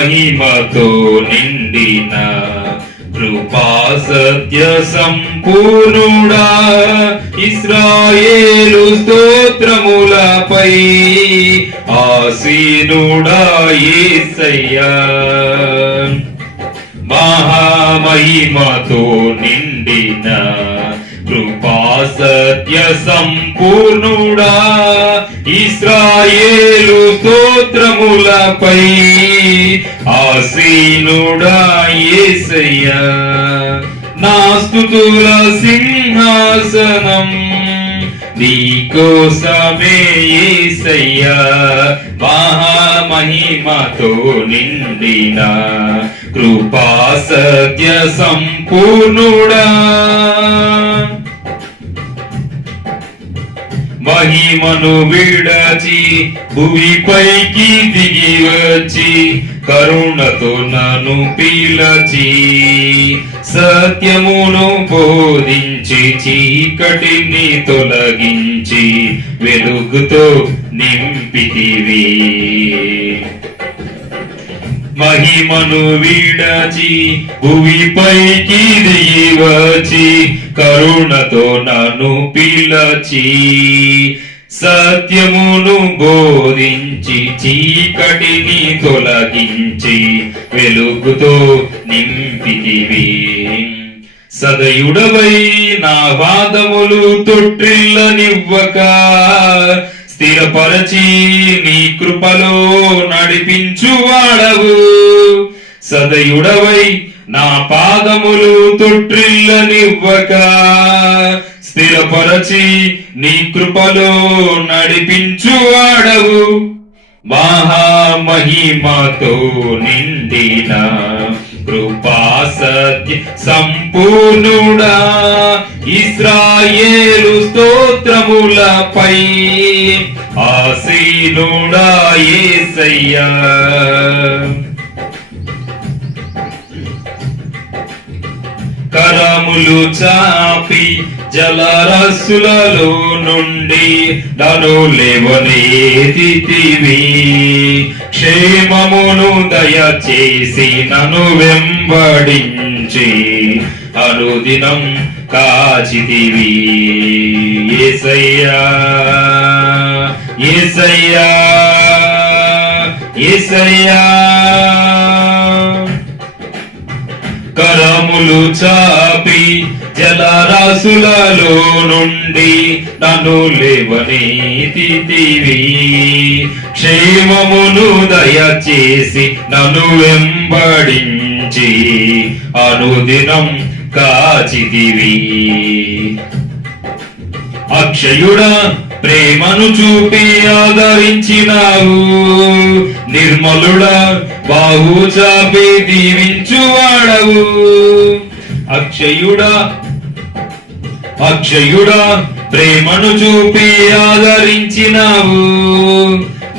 మహిమతో నిండిన కృపా సత్య సంపూర్ణుడా ఇశ్రాయేలు స్తోత్రములపై ఆసీనుడా యేసయ్యా మహామహిమతో నిండిన కృపా సత్య సంపూర్ణుడా ఇశ్రాయేలు స్తోత్రములపై ఆసీనుడా యేసయ్యా నా స్తుతుల సింహాసనం నీకోసమే యేసయ్యా మహామహిమతో నిండిన కృపా సత్య సంపూర్ణుడా మహిమను విడచి భూమిపైకి దిగి వచ్చి కరుణతో నన్ను పిలచి సత్యమును బోధించి చీకటిని తొలగించి వెలుగుతో నింపితివి మహిమను విడచి భూమిపైకి దిగి వచ్చి కరుణతో నన్ను పిలచి సత్యమును బోధించి చీకటిని తొలగించి వెలుగుతో నింపితివి సదయుడవై నా వాదములు తొట్టిల్లనివ్వక స్థిరపరచి నీ కృపలో నడిపించువాడవు సదయుడవై నా పాదములు తొట్టిల్లనివ్వక స్థిరపరచి నీ కృపలో నడిపించువాడవు మహామహిమతో నిండిన కృపా సత్య సంపూర్ణుడా ఇశ్రాయేలు స్తోత్రములపై ఆసీనుడా యేసయ్యా కరములు చాపి జలరస్సులలో నుండి నన్ను లేవనెత్తితివి క్షేమమును దయచేసి నన్ను వెంబడించి అనుదినం కాచితివి యేసయ్యా యేసయ్యా యేసయ్యా కరములు చాపి జలరాశులలో నుండి నన్ను లేవనెత్తితివి క్షేమమును దయచేసి నన్ను వెంబడించి అనుదినం కాచితివి అక్షయుడా ప్రేమను చూపి ఆదరించినావు నిర్మలుడా బాహు చాపి దీవించువాడవు అక్షయుడా ప్రేమను చూపి ఆదరించినావు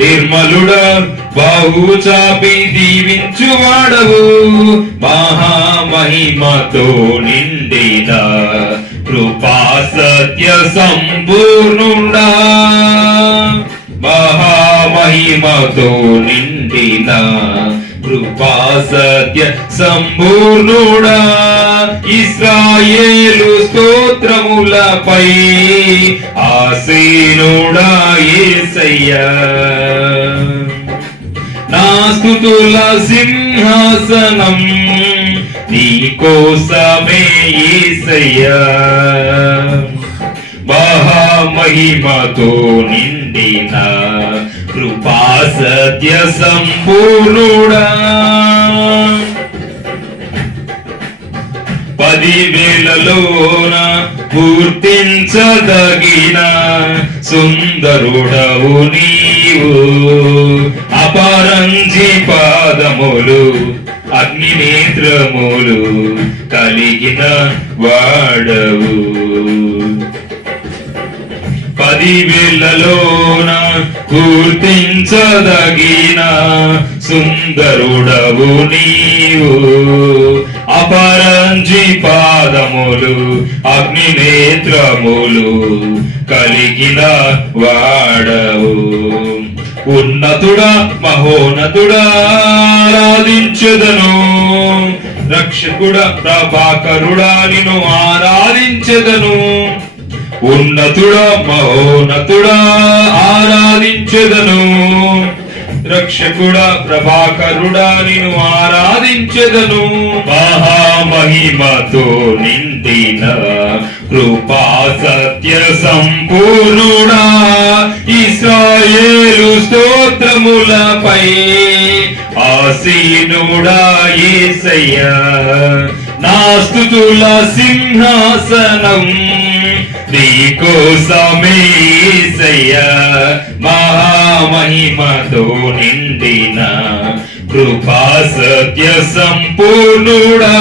నిర్మలుడా బాహు చాపి దీవించువాడవు మహామహిమతో నిండిన కృపా సత్య సంపూర్ణుడా మహామహిమతో నిండిన కృపా సత్య సంపూర్ణుడా ఇశ్రాయేలు స్తోత్రములపై ఆసీనుడా యేసయ్యా నా స్తుతుల సింహాసనం నీకోసమే యేసయ్యా మహామహిమతో నిండిన కృపా సత్య సంపూర్ణుడా 10,000లోన గుర్తించదగిన సుందరుడవు నీవు అపరంజి పాదములు అగ్ని నేత్రములు కలిగిన వాడవు 10,000లోన గుర్తించదగిన సుందరుడవు నీవు అపరంజి పాదములు అగ్ని నేత్రములు కలిగిన వాడవు ఉన్నతుడా మహోన్నతుడా ఆరాధించెదను, రక్షకుడా ప్రభాకరుడా నిన్ను ఆరాధించెదను. ఉన్నతుడా మహోన్నతుడా ఆరాధించెదను, రక్షకుడా ప్రభాకరుడా నిన్ను ఆరాధించెదను. మహామహిమతో నిండిన కృపా సత్య సంపూర్ణుడా, ఇశ్రాయేలు స్తోత్రములపై ఆసీనుడా యేసయ్యా. నా స్తుతుల సింహాసనం నీకోసమే యేసయ్యా. మహామహిమతో నిండిన కృపా సత్య సంపూర్ణుడా.